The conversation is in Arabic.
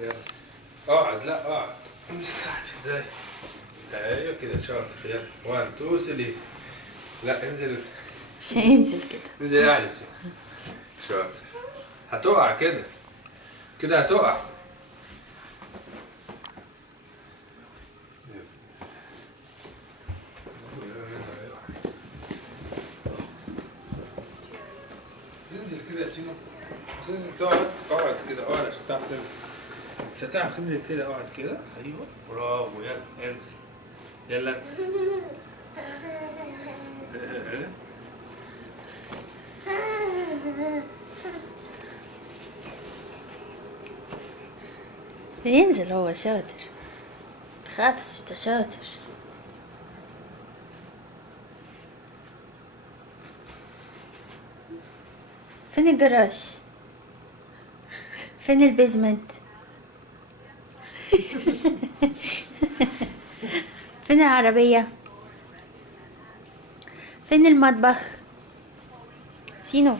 يلا اقعد، لا اقعد. انزل تحت ازاي؟ ايوه كده شاطر. يلا 1 2 3. لا انزل. مش هينزل كده. انزل اعلى سنة. شاطر. هتقع كده. كده هتقع. انزل كده يا سينو. مش هتنزل تقعد. اقعد كده، اقعد عشان تعرف تنزل. مش هتعرف تنزل كده. اقعد كده. ايوه برافو. يلا انزل. يلا انزل. بينزل هو شاطر. تخافش انت شاطر. فين الجراج؟ فين البيزمنت؟ فين العربية؟ فين المطبخ؟ سينو